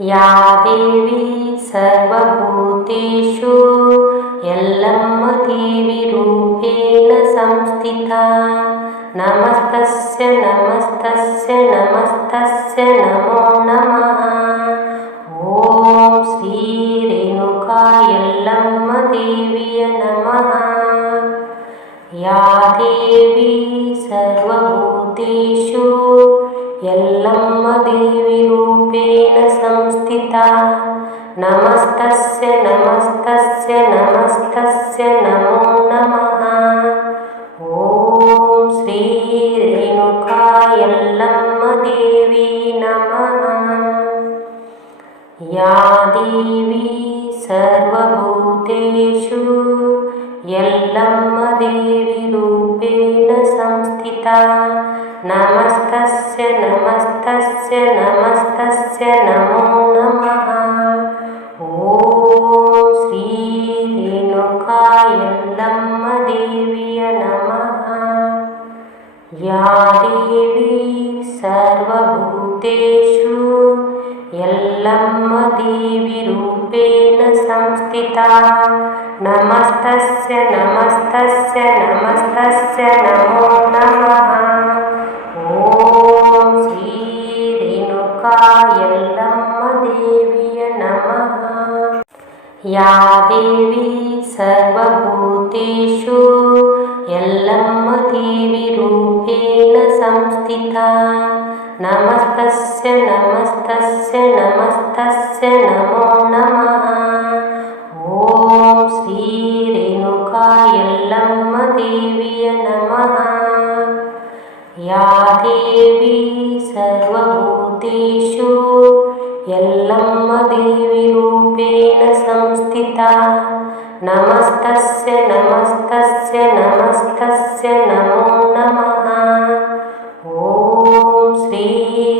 या देवी सर्वभूतेषु यल्लम्म देवी रूपेण संस्थिता नमस्तस्य नमस्तस्य नमस्तस्य नमो नमः। ॐ श्री रेणुका यल्लम्म देव्यै नमः। या देवी सर्वभूतेषु यल्लम्म देवी रूपेण संस्थिता नमस्तस्य नमस्तस्य नमस्तस्य नमो नमः। ॐ श्री रेणुका यल्लम्म देवी नमः। या देवी सर्वभूतेषु यल्लम्म देवी रूपेण संस्थिता नमस्तस्य नमस्तस्य नमस्तस्य नमो नमः। ॐ श्री रेणुका यल्लम्म देव्यै नमः। या देवी सर्वभूतेषु यल्लम्म देवी रूपेण संस्थिता नमस्तस्य नमस्तस्य नमस्तस्य नमो नमः। ॐ श्री रेणुका यल्लम्म देव्यै नमः। या देवी सर्वभूतेषु यल्लम्म देवी रूपेण संस्थिता नमस्तस्य नमस्तस्य नमस्तस्य नमो नमः। ॐ श्री रेणुका यल्लम्म देव्यै नमः। या देवी सर्वभूतेषु यल्लम्म देवी रूपेण संस्थिता नमस्तस्य नमस्तस्य नमस्तस्य नमो नमः। ॐ श्री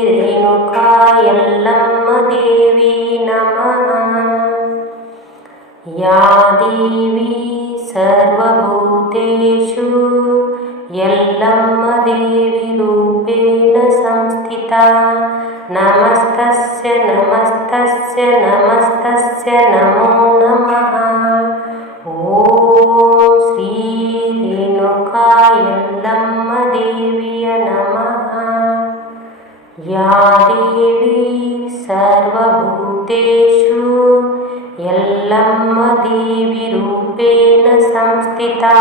रेणुका यल्लम्म देवी नमः। या देवी सर्वभूतेषु यल्लम्म देवी रूपेण संस्थिता नमस्तस्य नमस्तस्य नमस्तस्य नमो नमः। ॐ श्री रेणुका यल्लम्म देव्यै नमः। या देवी सर्वभूतेषु यल्लम्म देवी रूपेण संस्थिता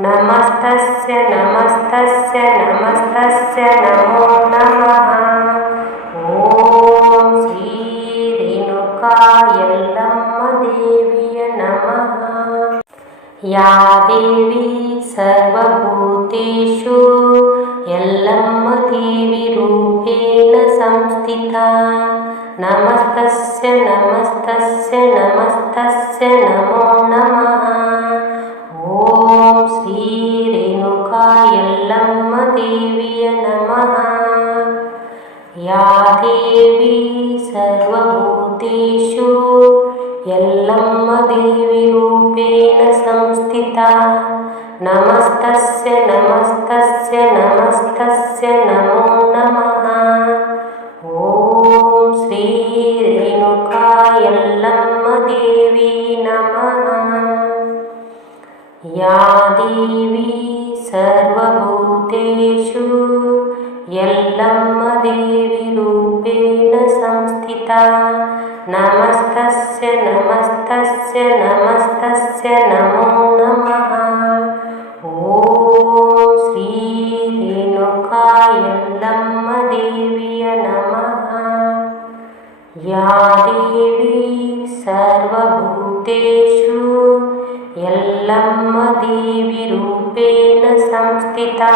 नमस्तस्य नमस्तस्य नमस्तस्य नमो नमः। ॐ श्री रेणुका यल्लम्म देव्यै नमः। या देवी सर्वभूतेषु यल्लम्म देवी रूपेण संस्थिता नमस्तस्य नमस्तस्य नमस्तस्य नमो नमः। ॐ श्री रेणुका यल्लम्म देव्यै नमः। या देवी सर्वभूतेषु यल्लम्म देवी रूपेण संस्थिता नमस्तस्य नमस्तस्य नमस्तस्य नमो नमः। ॐ श्री रेणुका यल्लम्म देवी नमः। या देवी सर्वभूतेषु यल्लम्म देवी रूपेण संस्थिता नमस्तस्य नमस्तस्य नमस्तस्य नमो नमः। ॐ श्री रेणुका यल्लम्म देव्यै नमः। या देवी सर्वभूतेषु यल्लम्म देवी रूपेण संस्थिता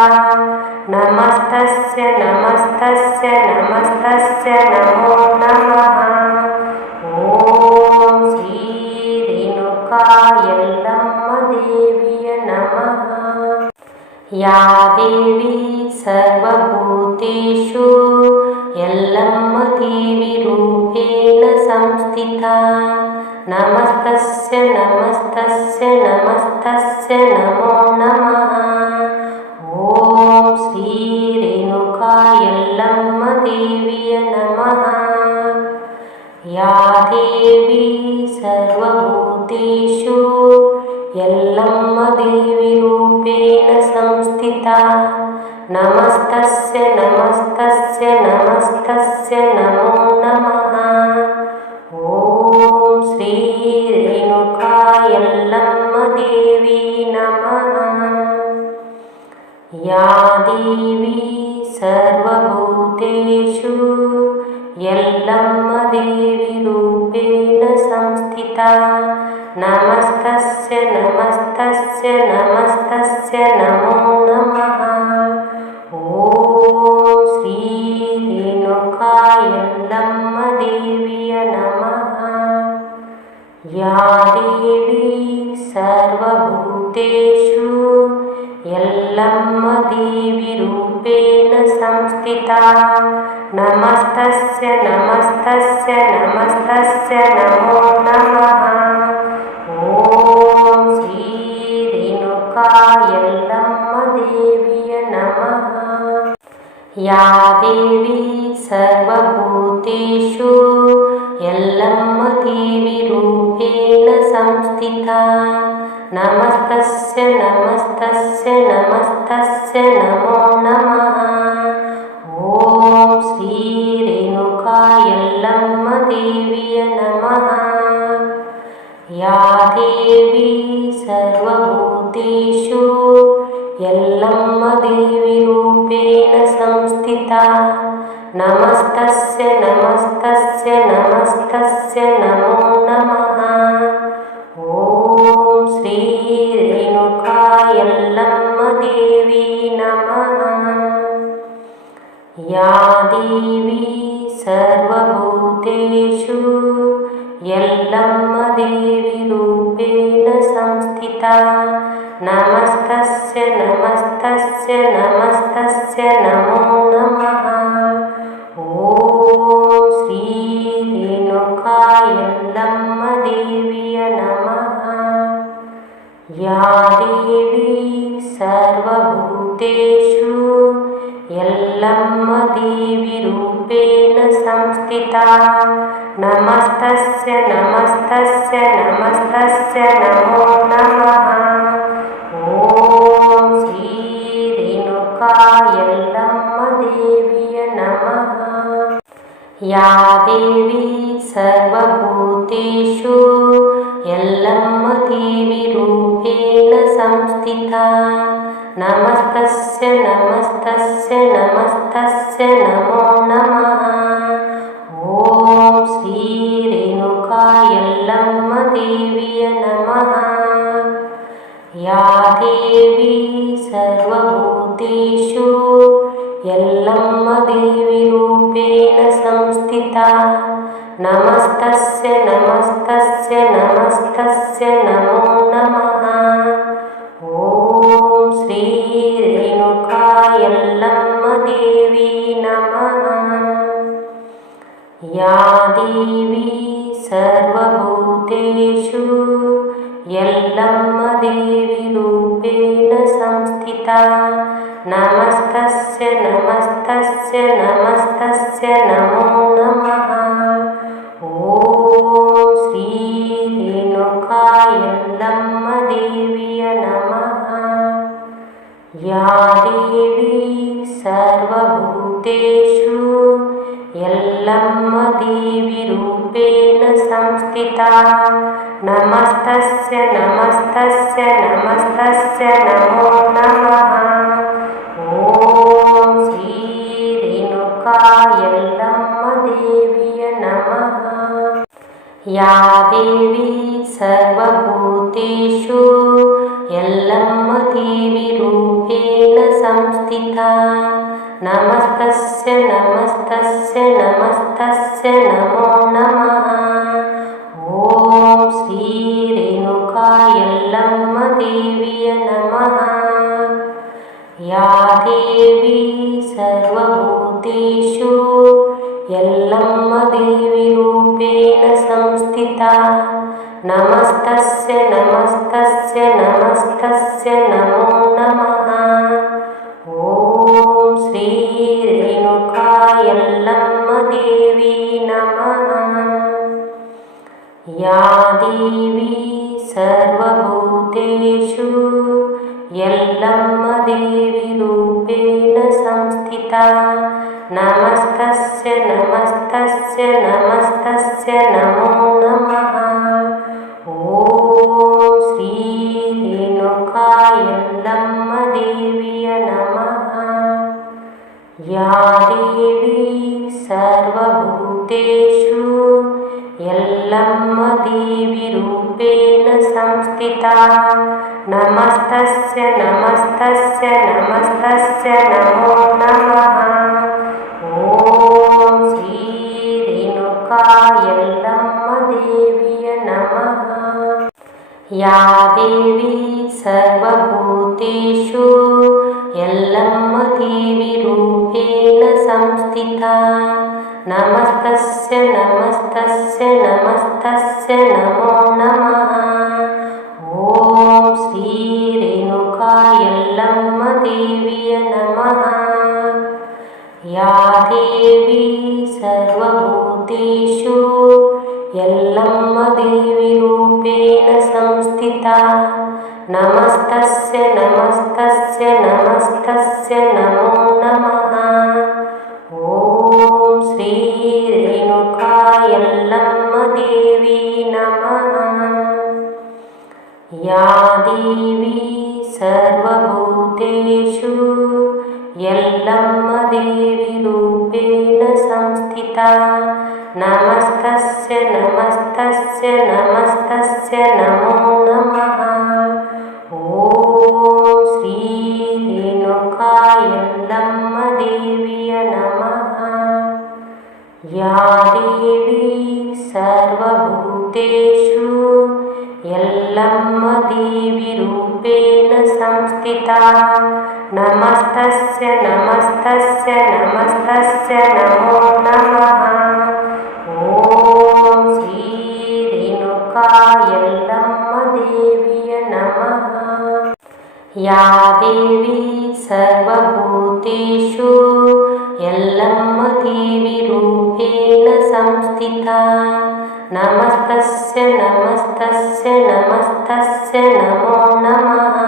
नमस्तस्य नमस्तस्य नमस्तस्य नमो नमः। ॐ श्री रेणुका यल्लम्म देव्यै नमः। या देवी सर्वभूतेषु यल्लम्म देवी रूपेण संस्थिता नमस्तस्य नमस्तस्य नमस्तस्य नमो नमः। ॐ श्री रेणुका यल्लम्म देव्यै नमः। या देवी सर्वभूतेषु यल्लम्म देवीरूपेण संस्थिता नमस्तस्य नमस्तस्य नमस्तस्य नमो नमः। ॐ श्री रेणुका यल्लम्म देवी नमः। या देवी सर्वभूतेषु यल्लम्म देवीरूपेण संस्थिता नमस्तस्य नमस्तस्य नमस्तस्य नमो नमः। ॐ श्री रेणुका यल्लम्म देव्यै नमः। या देवी सर्वभूतेषु यल्लम्म देवीरूपेण संस्थिता नमस्तस्य नमस्तस्य नमस्तस्य नमो नमः। ॐ श्री रेणुका यल्लम्म देव्यै नमः। या देवी सर्वभूतेषु यल्लम्म देवीरूपेण संस्थिता नमस्तस्य नमस्तस्य नमस्तस्य नमो नमः। ॐ श्री रेणुका यल्लम्म देव्यै नमः। या देवी सर्वभूतेषु यल्लम्म देवीरूपेण संस्थिता नमस्तस्य नमस्तस्य नमस्तस्य नमो नमः। ॐ श्री रेणुका यल्लम्म देवी नमः। या देवी सर्वभूतेषु यल्लम्म देवीरूपेण संस्थिता नमस्तस्य नमस्तस्य नमस्तस्य नमो नमः। ॐ श्री रेणुका यल्लम्म देव्यै नमः। या देवी सर्वभूतेषु यल्लम्म देवीरूपेण संस्थिता नमस्तस्य नमस्तस्य नमस्तस्य नमो नमः। ॐ श्री रेणुका यल्लम्म देव्यै नमः। या देवी सर्वभूतेषु यल्लम्म देवीरूपेण संस्थिता नमस्तस्य नमस्तस्य नमस्तस्य नमो नमः। ॐ श्री रेणुका यल्लम्म देव्यै नमः। या देवी सर्वभूतेषु यल्लम्म देवीरूपेण संस्थिता नमस्तस्य नमस्तस्य नमस्तस्य नमो नमः। ॐ श्री रेणुका यल्लम्म देवी नमः। या देवी सर्वभूतेषु यल्लम्म देवीरूपेण संस्थिता नमस्तस्य नमस्तस्य नमस्तस्य नमो नमः। ॐ श्री रेणुका यल्लम्म देव्यै नमः। या देवी सर्वभूतेषु यल्लम्म देवीरूपेण संस्थिता नमस्तस्य नमस्तस्य नमस्तस्य नमो नमः। ॐ श्री रेणुका यल्लम्म देव्यै नमः। या देवी सर्वभूतेषु यल्लम्म देवीरूपेण संस्थिता नमस्तस्य नमस्तस्य नमस्तस्य नमो नमः। ॐ श्री रेणुका यल्लम्म देव्यै नमः। या देवी सर्वभूतेषु यल्लम्म देवीरूपेण संस्थिता नमस्तस्य नमस्तस्य नमस्तस्य नमो नमः। ॐ श्री रेणुका यल्लम्म देवी नमः। या देवी सर्वभूतेषु यल्लम्म देवीरूपेण संस्थिता नमस्तस्य नमस्तस्य नमस्तस्य नमो नमः। ॐ श्री रेणुका यल्लम्म देव्यै नमः। या देवी सर्वभूतेषु यल्लम्म देवीरूपेण संस्थिता नमस्तस्य नमस्तस्य नमस्तस्य नमो नमः। ॐ श्री रेणुका यल्लम्म देव्यै नमः। या देवी सर्वभूतेषु यल्लम्म देवीरूपेण संस्थिता नमस्तस्य नमस्तस्य नमस्तस्य नमो नमः। ॐ श्री रेणुका यल्लम्म देव्यै नमः। या देवी सर्वभूतेषु यल्लम्म देवीरूपेण संस्थिता नमस्तस्य नमस्तस्य नमस्तस्य नमो नमः। ॐ श्री रेणुका यल्लम्म देवी नमः। या देवी सर्वभूतेषु यल्लम्म देवीरूपेण संस्थिता नमस्तस्य नमस्तस्य नमस्तस्य नमो नमः। ॐ श्री रेणुका यल्लम्म देव्यै नमः। या देवी सर्वभूतेषु यल्लम्म देवीरूपेण संस्थिता नमस्तस्य नमस्तस्य नमस्तस्य नमो नमः। ॐ श्री रेणुका यल्लम्म देव्यै नमः। या देवी सर्वभूतेषु यल्लम्म देवीरूपेण संस्थिता नमस्तस्य नमस्तस्य नमस्तस्य नमो नमः।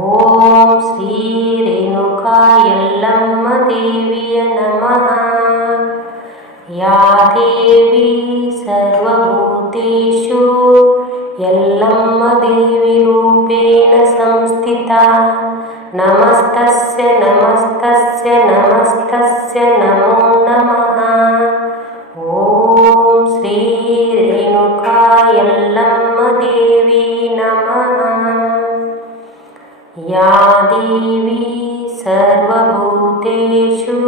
ॐ श्री रेणुका यल्लम्म देव्यै नमः। या देवी सर्वभूतेषु यल्लम्म देवीरूपेण संस्थिता नमस्तस्य नमस्तस्य नमस्तस्य नमो नमः। ॐ श्री रेणुका यल्लम्म देवी नमः। या देवी सर्वभूतेषु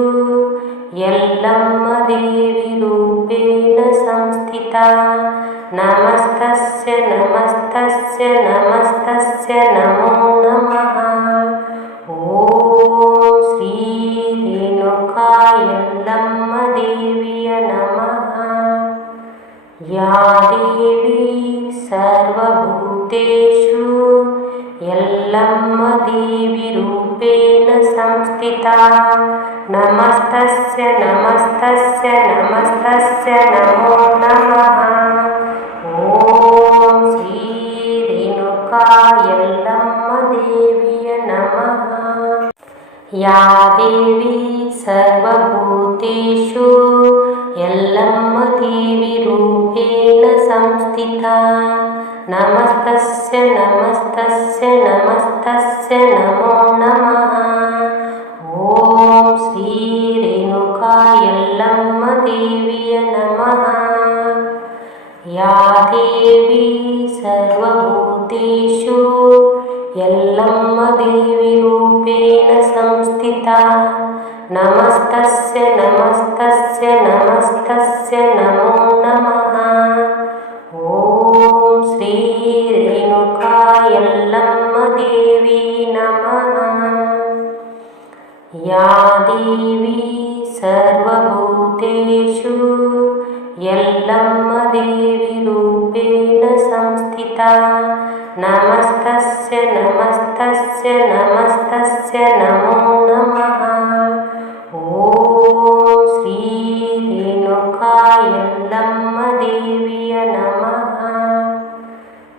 यल्लम्म देवीरूपेण संस्थिता नमस्तस्य नमस्तस्य नमस्तस्य नमो नमः। ॐ श्री रेणुका यल्लम्म देव्यै नमः। या देवी सर्वभूतेषु यल्लम्म देवीरूपेण संस्थिता नमस्तस्य नमस्तस्य नमस्तस्य नमो नमः। ॐ श्री रेणुका यल्लम्म देव्यै नमः। या देवी सर्वभूतेषु यल्लम्म देवीरूपेण संस्थिता नमस्तस्य नमस्तस्य नमस्तस्य नमो नमः। ॐ श्री रेणुका यल्लम्म देव्यै नमः। या देवी सर्वभूतेषु यल्लम्म देवीरूपेण संस्थिता नमस्तस्य नमस्तस्य नमस्तस्य नमो नमः। ॐ श्री रेणुका यल्लम्म देवी नमः। या देवी सर्वभूतेषु यल्लम्म देवीरूपेण संस्थिता नमस्तस्य नमस्तस्य नमस्तस्य नमो नमः। ॐ श्री रेणुका यल्लम्म देव्यै नमः।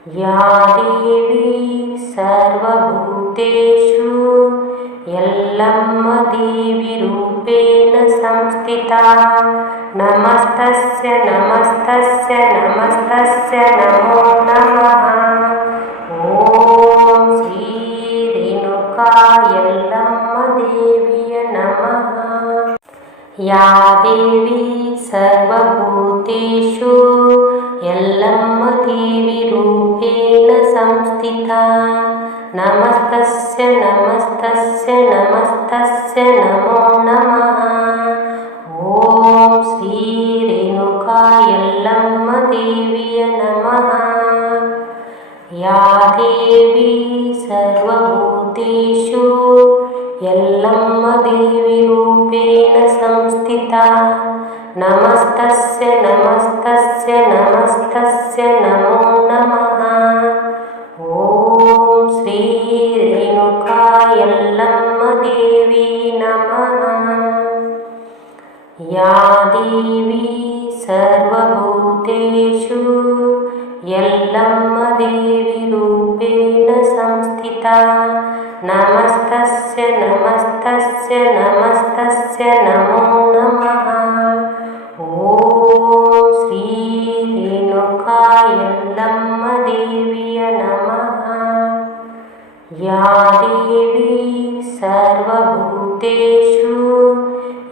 या देवी सर्वभूतेषु यल्लम्म देवीरूपेण संस्थिता नमस्तस्य नमस्तस्य नमस्तस्य नमो नमः। ॐ श्री रेणुका यल्लम्म देव्यै नमः। या देवी सर्वभूतेषु यल्लम्म देवीरूपेण संस्थिता नमस्तस्य नमस्तस्य नमस्तस्य नमो नमः। ॐ श्री रेणुका यल्लम्म देव्यै नमः। या देवी सर्वभूतेषु यल्लम्म देवीरूपेण संस्थिता नमस्तस्य नमस्तस्य नमस्तस्य नमो नमः। ॐ श्री रेणुका यल्लम्म देवी नमः। या देवी सर्वभूतेषु यल्लम्म देवीरूपेण संस्थिता नमस्तस्य नमस्तस्य नमस्तस्य नमो नमः। ॐ श्री रेणुका यल्लम्म देव्यै नमः। या देवी सर्वभूतेषु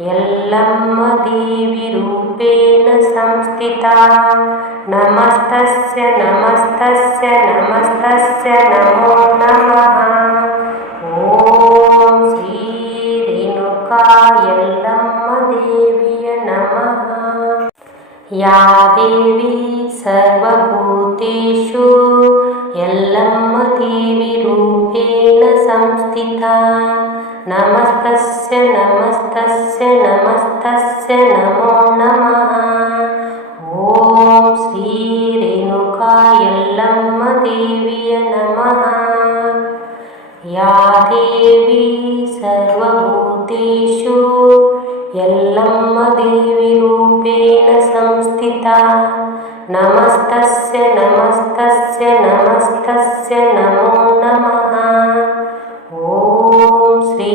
यल्लम्म देवीरूपेण संस्थिता नमस्तस्य नमस्तस्य नमस्तस्य नमो नमः। ॐ श्री रेणुका यल्लम्म देव्यै नमः। या देवी सर्वभूतेषु यल्लम्म देवीरूपेण संस्थिता नमस्तस्य नमस्तस्य नमस्तस्य नमो नमः। ॐ श्री रेणुका यल्लम्म देव्यै नमः। या देवी सर्वभूतेषु यल्लम्म देवीरूपेण संस्थिता नमस्तस्य नमस्तस्य नमस्तस्य नमो नमः। ॐ श्री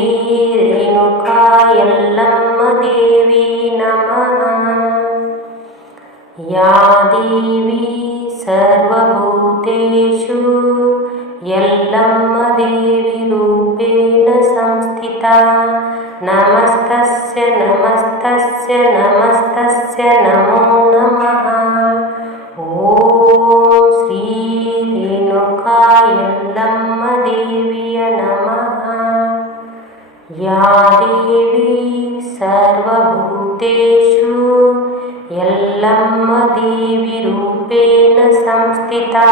रेणुका यल्लम्म देवी नमः। या देवी सर्वभूतेषु यल्लम्म देवीरूपेण संस्थिता नमस्तस्य नमस्तस्य नमस्तस्य नमो नमः। ॐ श्री रेणुका यल्लम्म देव्यै नमः। या देवी सर्वभूतेषु यल्लम्म देवीरूपेण संस्थिता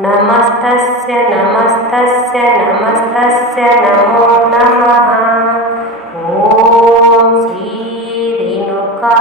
नमस्तस्य नमस्तस्य नमस्तस्य नमो नमः। ॐ श्री रेणुका